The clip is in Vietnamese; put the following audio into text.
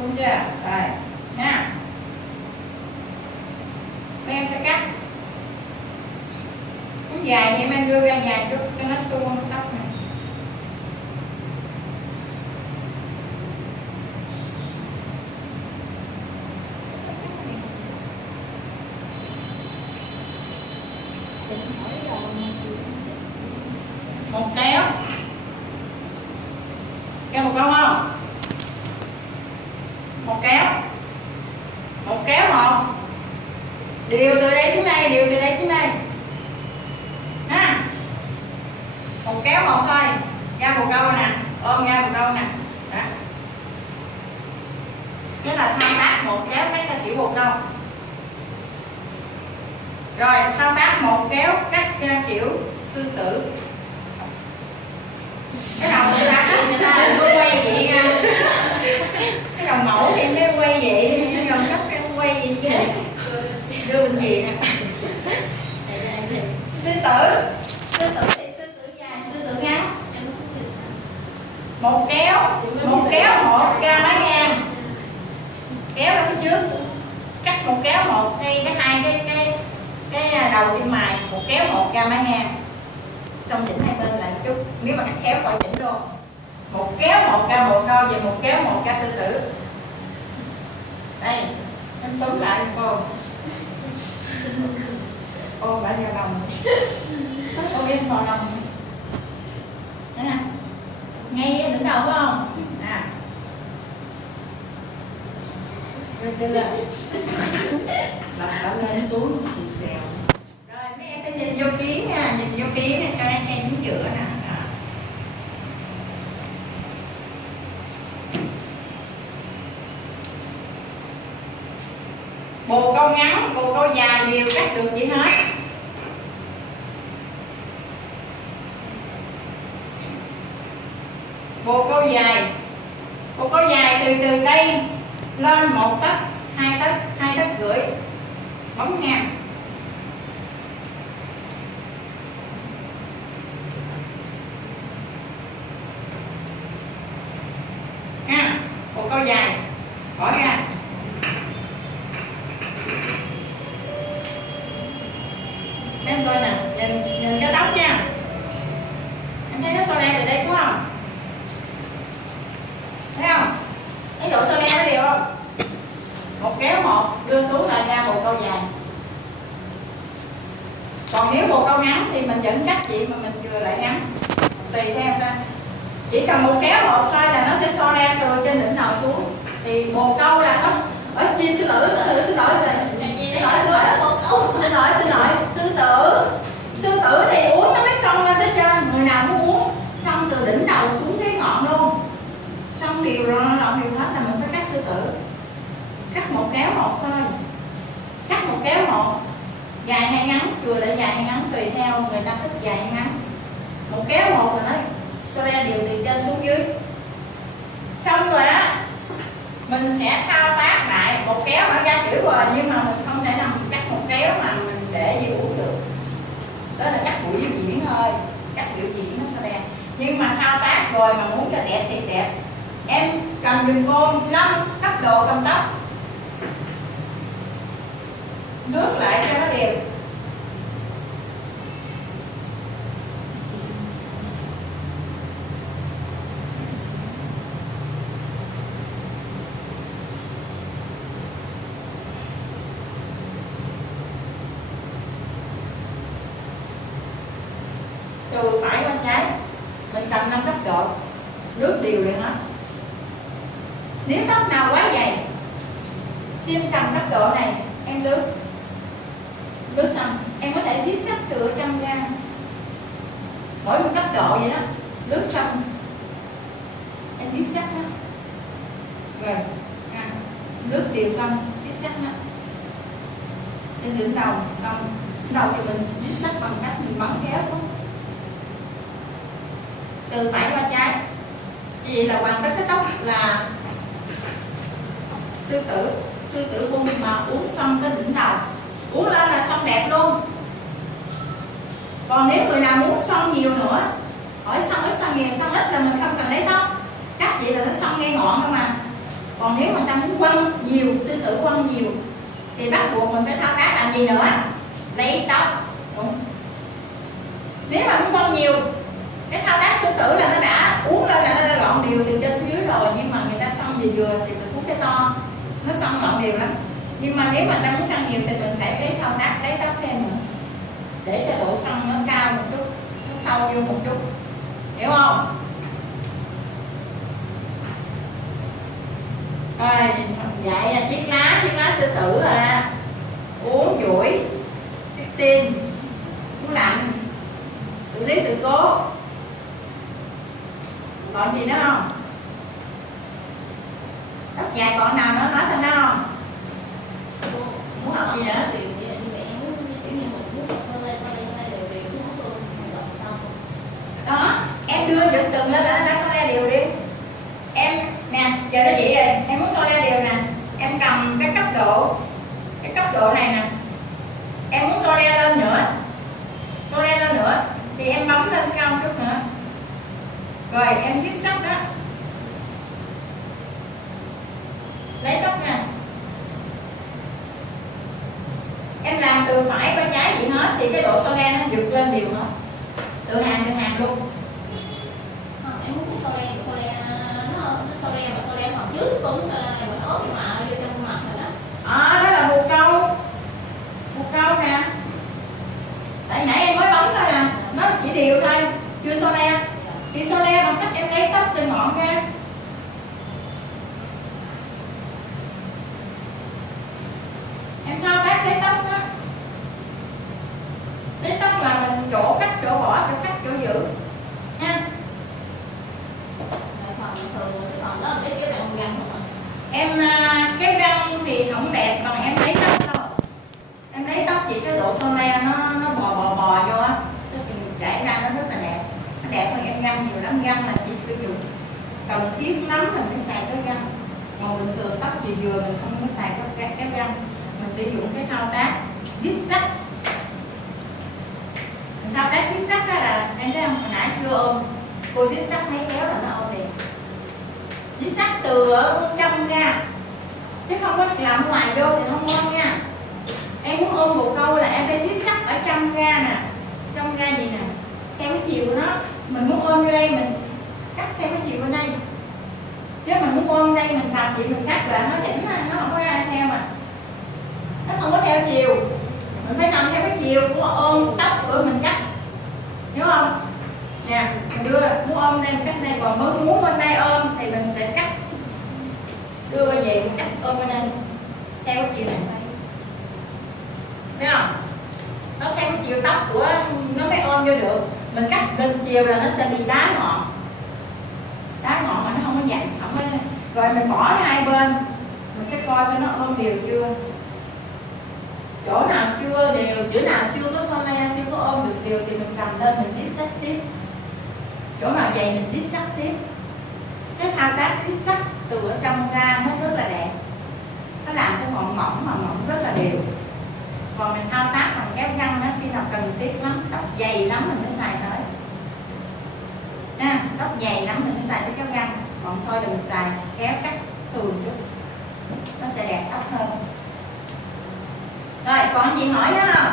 Xuống chưa? Rồi nha. Em sẽ cắt cũng dài thì em đưa ra dài chút cho nó suông tóc này. Một kéo một câu không? Một kéo một điều từ đây xuống đây, điều từ đây xuống đây ha. Một kéo một thôi, ra một câu nè, ôm ra một câu nè. Đó, cái là thao tác một kéo cắt theo kiểu một câu. Rồi thao tác một kéo cắt kiểu sư tử. Cái đầu người ta quay vậy ra, cái đầu mẫu thì mới quay vậy, cái đầu khách em quay vậy chứ đưa bệnh viện nè. Sư tử thì sư tử dài, sư tử ngắn. Một kéo một ra mái ngang, kéo ra phía trước, cắt một kéo một ngay cái hai cái đầu chân mày, một kéo một ra mái ngang, xong chỉnh hai bên lại một chút. Nếu mà cắt khéo khỏi chỉnh luôn. Một kéo một ra một câu và một kéo một ra sư tử. Đây em túm lại cô. Ô bả vào đồng. Ô em vào đồng. Nè, ngay cái đỉnh đầu phải không? À, rồi chưa lên. Bả lên xuống thì xèo. Rồi mấy em phải nhìn vô phía nha, nhìn vô phía nè, cho em đứng giữa nè. Bồ câu ngắn, bồ câu dài đều cắt được vậy hết. Bồ câu dài từ đây lên 1 tấc, 2 tấc rưỡi, bấm ngang. Ha, bồ câu dài bỏ ra. Em coi nè, nhìn cái tóc nha. Em thấy nó so đen từ đây xuống không? Thấy không? Thấy độ so đen nó đều không? Một kéo một, đưa xuống lại ra bồ câu dài. Còn nếu bồ câu ngắn thì mình vẫn cắt chị mà mình chừa lại ngắn. Tùy theo ta. Chỉ cần một kéo một thôi là nó sẽ so đen từ trên đỉnh đầu xuống. Thì bồ câu là nó ở chia xin lỗi sư tử thì uống nó mới xông lên tới trên. Người nào muốn uống xông từ đỉnh đầu xuống cái ngọn luôn, xong đều rồi lộn đều hết là mình phải cắt sư tử. Cắt một kéo một thôi, cắt một kéo một, dài hay ngắn, chừa lại dài hay ngắn tùy theo người ta thích dài hay ngắn. Một kéo một là nó xoe đều từ trên xuống dưới. Xong rồi á, mình sẽ thao tác lại một kéo nó ra chữ rồi, nhưng mà mình không thể nào mình cắt một kéo mà mình để như uống được. Đó là cắt buổi biểu diễn thôi, cắt biểu diễn nó sẽ đẹp. Nhưng mà thao tác rồi mà muốn cho đẹp thì đẹp. Em cầm dùm cô 5 cấp độ cầm tóc, nước lại cho nó đều. Từ phải qua trái mình cầm 5 cấp độ, nước đều lên hết. Nếu tóc nào quá dày thì em cầm cấp độ này em lướt xong em có thể zig zag từ trong ra mỗi một cấp độ vậy đó, lướt xong em zig zag nó rồi lướt đều xong zig zag nó trên đỉnh đầu. Xong đầu thì mình zig zag bằng cách mình bấm kéo xuống từ phải qua trái. Như vậy là hoàn tất cái tóc là sư tử buông mà uống xong tới đỉnh đầu, uống lên là xong đẹp luôn. Còn nếu người nào muốn xoăn nhiều nữa, hỏi xoăn ít xoăn nhiều, xoăn ít là mình không cần lấy tóc, cắt vậy là nó xoăn ngay ngọn thôi mà. Còn nếu mà ta muốn quăng nhiều, sư tử quăng nhiều thì bắt buộc mình phải thao tác làm gì nữa? Lấy tóc. Đúng. Nếu mà muốn quăng nhiều, cái thao tác sư tử là nó đã uống lên là nó đã gọn đều từ trên xuống dưới rồi, nhưng mà người ta xông về vừa thì mình uống cái to nó xông gọn đều lắm. Nhưng mà nếu mà ta muốn xông nhiều thì mình phải lấy thao tác lấy tóc thêm nữa để cho độ xông nó cao một chút, nó sâu vô một chút, hiểu không? Rồi dạy chiếc lá sư tử là uống dũi, tin, uống lạnh, xử lý sự cố. Còn gì nữa không? Tóc dài còn nào nữa nói thêm không? Muốn học gì nữa? Đó, em đưa dựng từng lên là nó ra xoay đều đi. Em nè, chờ nó vậy rồi, em muốn xoay đều nè, em cầm cái cấp độ này nè, em muốn xoay lên nữa thì em bấm lên cao một chút nữa, rồi em zig zag đó, lấy tóc nè, em làm từ phải qua trái gì hết thì cái độ xoay nó vượt lên đều hết, từ hàng luôn. Em muốn xoay nó xoay hoặc trước cũng ốp mà vô trong mặt rồi đó. Đó là bù câu nè. Tại nãy em mới bấm thôi nè, nó chỉ đều thôi, chưa xoay le. Thì xoay le bằng cách em lấy tóc từ ngọn ra. Em thao tác lấy tóc đó. Lấy tóc là mình chỗ cắt, chỗ bỏ, chỗ cắt, chỗ giữ nha. Phần đó cái kéo bằng găng không ạ? Em kéo găng thì không đẹp bằng em lấy tóc đâu. Em lấy tóc chỉ cái độ xoay le nó bò vô á, cái chảy ra nó rất là đẹp. Nó đẹp hơn em găng nhiều lắm, găng là chỉ sử dụng cần thiết lắm mình mới xài cái găng. Còn bình thường tóc vừa mình không có xài cái găng, mình sử dụng cái thao tác zig-zag. Mình thao tác zig-zag đó là em thấy không, hồi nãy chưa ôm, cô zig-zag mấy kéo là nó ôm liền. Zig-zag từ ở trong ra chứ không có làm ngoài vô thì không ôm nha. Em muốn ôm một câu là em phải zig-zag ở trong ra nè, trong ra gì nè, theo cái chiều của nó. Mình muốn ôm vô đây mình cắt theo cái chiều bên đây, chứ mình muốn ôm đây mình làm chuyện mình cắt là nó chỉnh, nó không có ra theo mà nó không có theo chiều, mình phải nằm theo cái chiều của ôm tóc của mình cắt, hiểu không? Nè, mình đưa muốn ôm đây mình cắt đây, còn muốn bên đây ôm thì mình sẽ cắt, đưa qua về mình cắt ôm bên đây theo cái chiều này, thấy không? Nó theo cái chiều tóc của nó mới ôm vô được. Mình cắt bên chiều là nó sẽ bị đá ngọn mà nó không có dặn, không có. Rồi mình bỏ hai bên, mình sẽ coi coi nó ôm đều chưa, chỗ nào chưa đều, chỗ nào chưa có xoay le, chưa có ôm được đều thì mình cầm lên mình zig-zag tiếp, chỗ nào dày mình zig-zag tiếp. Cái thao tác zig-zag từ ở trong ra nó rất là đẹp, nó làm cái ngọn mỏng mà mỏng rất là đều. Còn mình thao tác bằng kéo găng đó, khi nào cần thiết lắm, tóc dày lắm mình mới xài tới nha, tóc dày lắm mình mới xài tới kéo găng. Còn thôi đừng xài kéo cắt thường chút, nó sẽ đẹp tóc hơn. Rồi còn gì hỏi nữa không?